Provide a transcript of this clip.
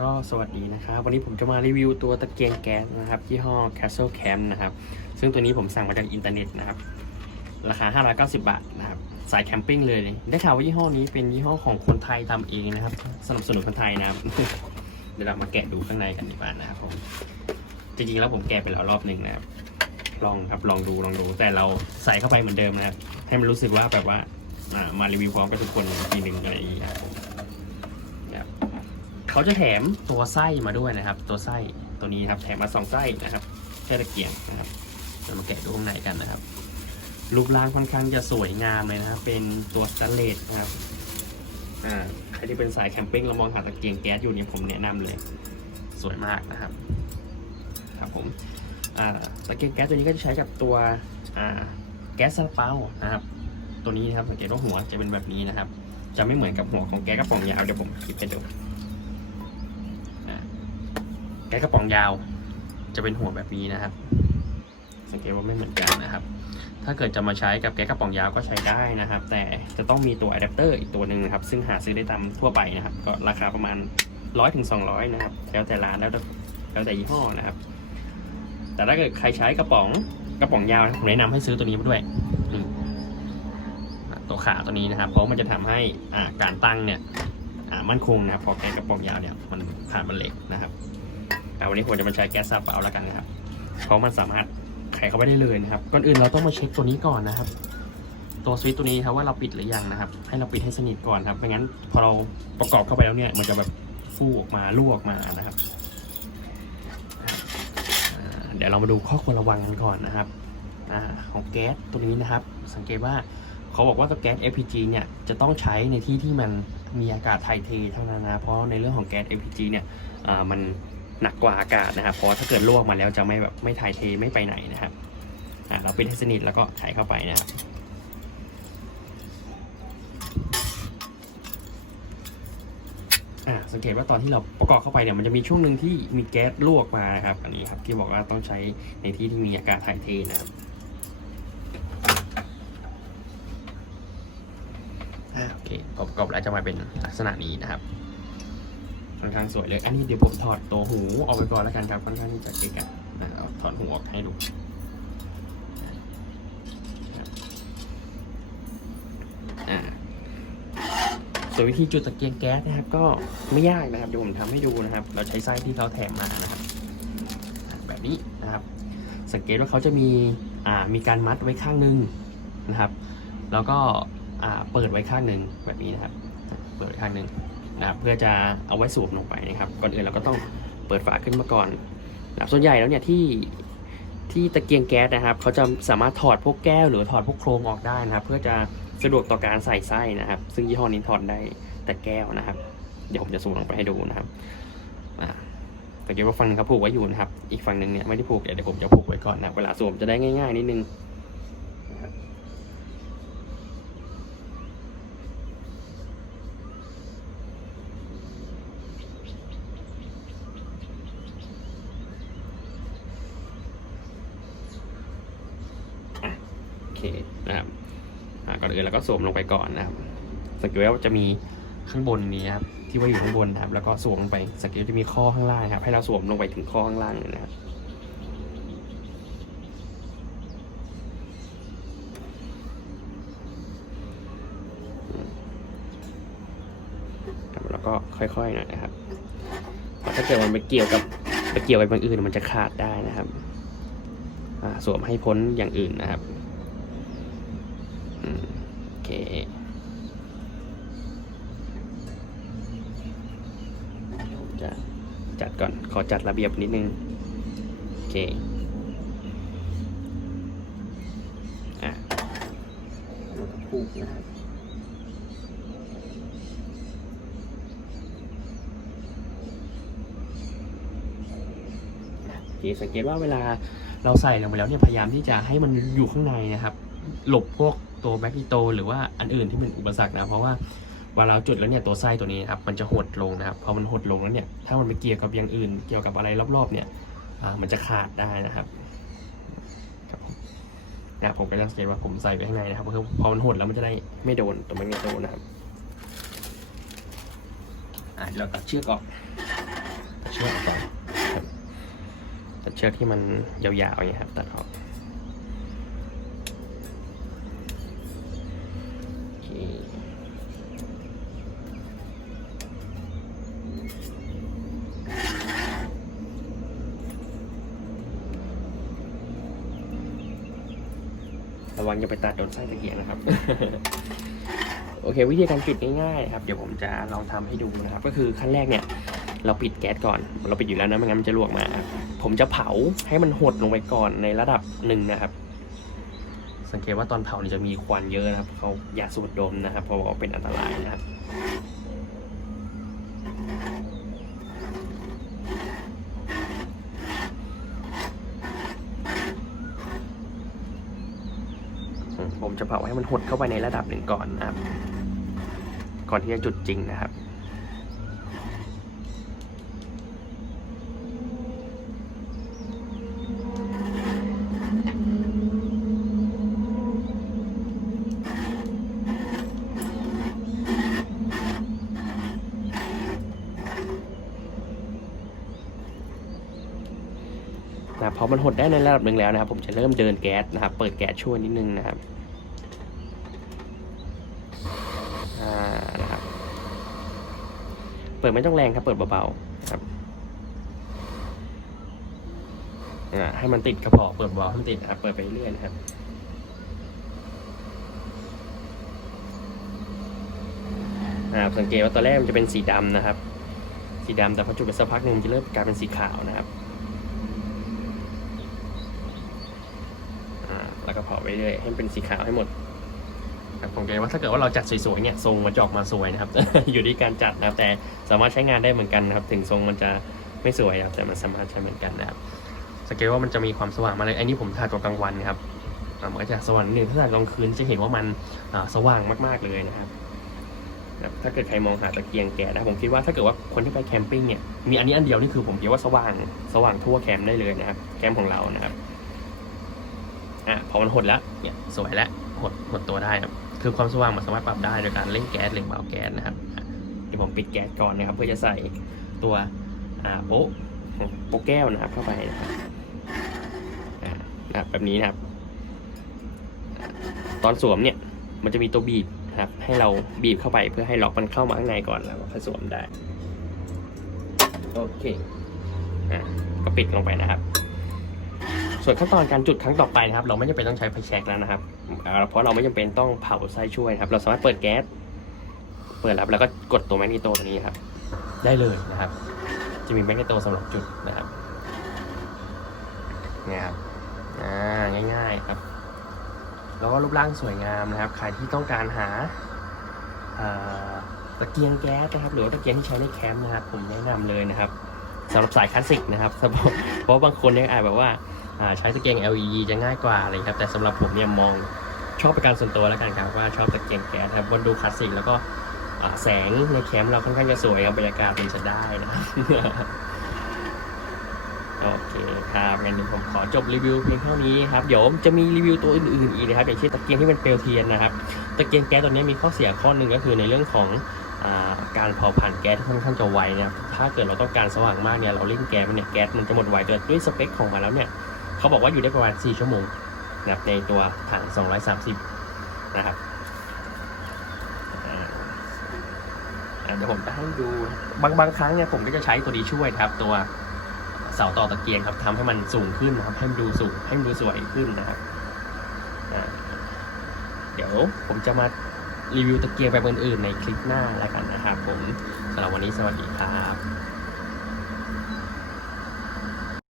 ก็สวัสดีนะครับ วันนี้ผมจะมารีวิวตัวตะเกียงแก๊สนะครับยี่ห้อ Castle Camp นะครับ ซึ่งตัวนี้ผมสั่งมาจากอินเทอร์เน็ตนะครับ ราคา 590 บาทนะครับ สายแคมปิ้งเลย ได้ข่าวว่ายี่ห้อนี้เป็นยี่ห้อของคนไทยทำเองนะครับ สนับสนุนคนไทยนะครับ เดี๋ยวเรามาแกะดูข้างในกันดีกว่านะครับผมจริงๆแล้วผมแกะไปแล้วรอบหนึ่งนะครับ ลองครับลองดูลองดู แต่เราใส่เข้าไปเหมือนเดิมนะครับ ให้มันรู้สึกว่าแบบว่ามารีวิวพร้อมกับทุกคนทีหนึ่งอะไรอย่างนี้ครับครับ เขาจะแถมตัวไส้มาด้วยนะครับ ตัวไส้ตัวนี้ครับแถมมาสองไส้นะครับแค่ตะเกียงนะครับเรามาแกะดูข้างในกันนะครับ รูปร่างค่อนข้างจะสวยงามเลยนะครับ เป็นตัวสแตนเลสนะครับอ่าใครที่เป็นสายแคมปิ้งเรามองหาตะเกียงแก๊สอยู่เนี่ยผมแนะนำเลย สวยมากนะครับ ครับผมอ่าตะเกียงแก๊สตัวนี้ก็จะใช้กับตัวอ่าแก๊สซาลาเปานะครับ ตัวนี้นะครับสังเกตว่าหัวจะเป็นแบบนี้นะครับ จะไม่เหมือนกับหัวของแก๊สกระป๋องยาวเดี๋ยวผมคลิปให้ดู แก๊สกระป๋องยาว จะเป็นหัวแบบนี้นะครับ สังเกตว่าไม่เหมือนกันนะครับ ถ้าเกิดจะมาใช้กับแก๊สกระป๋องยาวก็ใช้ได้นะครับ แต่จะต้องมีตัวอะแดปเตอร์อีกตัวหนึ่งนะครับ ซึ่งหาซื้อได้ตามทั่วไปนะครับ ก็ราคาประมาณร้อยถึงสองร้อยนะครับ แล้วแต่ร้านแล้วแต่แล้วแต่ยี่ห้อนะครับ แต่ถ้าเกิดใครใช้กระป๋องกระป๋องยาวนะผมแนะนำให้ซื้อตัวนี้มาด้วยตัวขาตัวนี้นะครับ เพราะมันจะทำให้การตั้งเนี่ยมั่นคงนะครับพอแก๊สกระป๋องยาวเนี่ยมันขาดมันเหล็กนะครับ แต่วันนี้ผมจะมาใช้แก๊สซาเปาแล้วกันนะครับเพราะมันสามารถไขเข้าไปได้เลยนะครับ ก่อนอื่นเราต้องมาเช็คตัวนี้ก่อนนะครับ ตัวสวิตช์ตัวนี้ครับว่าเราปิดหรือยังนะครับ ให้เราปิดให้สนิทก่อนครับไม่งั้นพอเราประกอบเข้าไปแล้วเนี่ย มันจะแบบฟูออกมารั่วกมานะครับ เดี๋ยวเรามาดูข้อควรระวังกันก่อนนะครับอของแก๊สตัวนี้นะครับ สังเกตว่าเขาบอกว่าตัวแก๊ส LPG เนี่ยจะต้องใช้ในที่ที่มันมีอากาศถ่ายเทเท่านั้นนะ เพราะในเรื่องของแก๊ส LPG เนี่ยมัน หนักกว่าอากาศนะครับเพราะถ้าเกิดลวกมาแล้วจะไม่แบบไม่ถ่ายเทไม่ไปไหนนะครับอ่าเราปิดให้สนิทแล้วก็ไขเข้าไปนะครับอ่าสังเกตว่าตอนที่เราประกอบเข้าไปเนี่ยมันจะมีช่วงหนึ่งที่มีแก๊สลวกมานะครับอันนี้ครับที่บอกว่าต้องใช้ในที่ที่มีอากาศถ่ายเทนะครับอโอเคพอประกอบแล้วจะมาเป็นลักษณะนี้นะครับ ค่อนข้างสวยเลย อันนี้เดี๋ยวผมถอดตัวหูออกไปก่อนแล้วกันครับ ค่อนข้างที่จะเกะกะนะเอาถอดหูออกให้ดูอ่าส่วนวิธีจุดตะเกียงแก๊สนะครับ ก็ไม่ยากนะครับเดี๋ยวผมทำให้ดูนะครับ เราใช้ไส้ที่เขาแถมมานะครับ แบบนี้นะครับ สังเกตว่าเขาจะมีอ่ามีการมัดไว้ข้างหนึงนะครับ แล้วก็อ่าเปิดไว้ข้างหนึ่งแบบนี้นะครับ เปิดข้างหนึ่ง นะครับเพื่อจะเอาไว้สูบลงไปนะครับ ก่อนอื่นเราก็ต้องเปิดฝาขึ้นมาก่อนนะส่วนใหญ่แล้วเนี่ยที่ที่ตะเกียงแก๊สนะครับเขาจะสามารถถอดพวกแก้วหรือถอดพวกโครงออกได้นะครับ เพื่อจะสะดวกต่อการใส่ไส้นะครับ ซึ่งยี่ห้อนี้ถอดได้แต่แก้วนะครับ เดี๋ยวผมจะสูบลงไปให้ดูนะครับแต่เก็ว่าฝั่งหนึงเขาผูกไว้อยู่นะครับ อีกฝั่งหนึ่งเนี่ยไม่ได้ผูกเดี๋ยวผมจะผูกไว้ก่อนนะเวลาสวมจะได้ง่ายๆนิดนึงนะครับอะโอ เคนะครับก่อนอื่นเราก็สวมลงไปก่อนนะครับสังเกตว่าจะมีข้างบนนี้ครับที่ว่าอยู่ข้างบนนะครับ แล้วก็สวมลงไปสังเกตจะมีข้อข้างล่างครับ ให้เราสวมลงไปถึงข้อข้างล่างนะครับแล้วก็ค่อยๆหน่อยนะครับ ถ้าเกิดมันไปเกี่ยวกับไปเกี่ยวกับางอื่นมันจะขาดได้นะครับสวมให้พ้นอย่างอื่นนะครับ เคผมจะจัดก่อน ขอจัดระเบียบนิดนึง โอเคอะแล้วก็ผูกนะครับโอเคสังเกตว่าเวลาเราใส่ลงไปแล้วเนี่ยพยายามที่จะให้มันอยู่ข้างในนะครับ หลบพวก ตัวแบคทีโตหรือว่าอันอื่นที่เป็นอุปสรรคนะ เพราะว่าเวลาเราจุดแล้วเนี่ยตัวไส้ตัวนี้ครับมันจะหดลงนะครับพอมันหดลงแล้วเนี่ยถ้ามันไปเกี่ยวกับอย่างอื่น เกี่ยวกับอะไรรอบๆเนี่ยมันจะขาดได้นะครับครับผมนะผมก็จะสังเกตว่าผมใส่ไปข้างในนะครับคือพอมันหดแล้วมันจะได้ไม่โดนตัวแมันไม่โดนะครับอ่าเราตัดเชือกออกเชือกออกตัดเชือกที่มันยาวๆอย่างเงี้ยครับตัดออกโอเคระ วังอย่าไปตัดโดนไส้ตะเกียงนะครับ โอเค วิธีการจุดง่ายๆครับ เดี๋ยวผมจะลองทำให้ดูนะครับ ก็คือขั้นแรกเนี่ย เราปิดแก๊สก่อน เราปิดอยู่แล้วนะไม่งั้นมันจะลวกมาครับผมจะเผาให้มันหดลงไปก่อนในระดับหนึ่งนะครับ สังเกตว่าตอนเผาเนี่ยจะมีควันเยอะนะครับเขาอย่าสูดดมนะครับ เพราะว่าเป็นอันตรายนะครับ ผมจะเผาให้มันหดเข้าไปในระดับหนึ่งก่อนนะครับ ก่อนที่จะจุดจริงนะครับ พอมันหดได้ในระดับหนึ่งแล้วนะครับ ผมจะเริ่มเดินแก๊สนะครับ เปิดแก๊สช่วยนิดนึงนะครับนะครับ เปิดไม่ต้องแรงครับ เปิดเบาๆนะครับให้มันติดกระเพาะเปิดเบาให้มันติดนะครับ เปิดไปเรื่อยนะครับนะครับสังเกตว่าตอนแรกมันจะเป็นสีดำนะครับ สีดำแต่พอจุดไปสักพักหนึ่งจะเริ่มกลายเป็นสีขาวนะครับ อ่าแล้วก็เผา ไปเรื่อยให้มันเป็นสีขาวให้หมดครับผมเกว่าถ้าเกิดว่าเราจัดสวยๆเนี่ยทรงมันจะออกมาสวยนะครับ อยู่ที่การจัดนะครับแต่สามารถใช้งานได้เหมือนกันนะครับ ถึงทรงมันจะไม่สวยครับแต่มันสามารถใช้เหมือนกันนะครับสังเกตว่ามันจะมีความสว่างมาเลยอันนี้ผมถ่ายตอนกลางวันครับมันก็จะสว่างนิดนึงถ้าถ่ายกลางคืนจะเห็นว่ามันสว่างมากๆเลยนะครับถ้าเกิดใครมองหาตะเกียงแก๊สนะผมคิดว่าถ้าเกิดว่าคนที่ไปแคมปิ้งเนี่ยมีอันนี้อันเดียวนี่คือผมคิดว่าสว่างสว่างทั่วแคมป์ได้เลยนะครับแคมป์ของเรานะครับ อะพอมันหดแล้วเนี่ยสวยแล้วหดหดตัวได้ครับคือความสว่างมันสามารถปรับได้โดยการเร่งแก๊สเร่งเบาแก๊สนะครับเดี๋ยวผมปิดแก๊สก่อนนะครับ เพื่อจะใส่ตัวอ่าโป๊ะโป๊ะแก้วนะครับเข้าไปนะครับแบบนี้นะครับ ตอนสวมเนี่ยมันจะมีตัวบีบนะครับ ให้เราบีบเข้าไปเพื่อให้ล็อกมันเข้ามาข้างในก่อนแล้วก็สวมได้ โอเคอะก็ปิดลงไปนะครับ ส่วนขั้นตอนการจุดครั้งต่อไปนะครับ เราไม่จำเป็นต้องใช้ไฟแช็กแล้วนะครับเพราะเราไม่จำเป็นต้องเผาไส้ช่วยครับ เราสามารถเปิดแก๊สเปิดแล้วแล้วก็กดตัวแมกนีโตตัวนี้ครับ ได้เลยนะครับ จะมีแมกนีโตสำหรับจุดนะครับเนี่ยครับอ่าง่าย ๆครับ แล้วก็รูปร่างสวยงามนะครับใครที่ต้องการหาตะเกียงแก๊สนะครับ หรือว่าตะเกียงที่ใช้ในแคมป์นะครับ ผมแนะนำเลยนะครับสำหรับสายคลาสสิกนะครับเพราะบางคนเนี่ยอาจแบบว่า ใช้ตะเกียง LED จะง่ายกว่าอะไรครับ แต่สำหรับผมเนี่ยมองชอบเป็นการส่วนตัวแล้วกันครับว่าชอบตะเกียงแก๊สครับวันดูคลาสสิกแล้วก็แสงในแคมป์เราค่อนข้างจะสวยครับบรรยากาศมันจะได้นะครับโอเคครับงั้นผมขอจบรีวิวเพียงเท่านี้ครับเดี๋ยวจะมีรีวิวตัวอื่นๆอีกนะครับอย่างเช่นตะเกียงที่เป็นเปลวเทียนนะครับตะเกียงแก๊สตัวนี้มีข้อเสียข้อหนึ่งก็คือในเรื่องของการเผาผ่านแก๊สค่อนข้างจะไวนะครับถ้าเกิดเราต้องการสว่างมากเนี่ยเราเล่นแก๊สมันเนี่ยแก๊สมันจะหมดไวแต่ด้วยสเปคของมันแล้วเนี่ย เขาบอกว่าอยู่ได้ประมาณ 4 ชั่วโมงนะครับในตัวถัง 230 นะครับเดี๋ยวผมจะให้ดูบางบางครั้งเนี่ยผมก็จะใช้ตัวนี้ช่วยครับ ตัวเสาต่อตะเกียงครับทำให้มันสูงขึ้นนะครับ ให้มันดูสูงให้มันดูสวยขึ้นนะครับเดี๋ยวผมจะมารีวิวตะเกียงแบบอื่นๆในคลิปหน้าแล้วกันนะครับผมสำหรับวันนี้สวัสดีครับ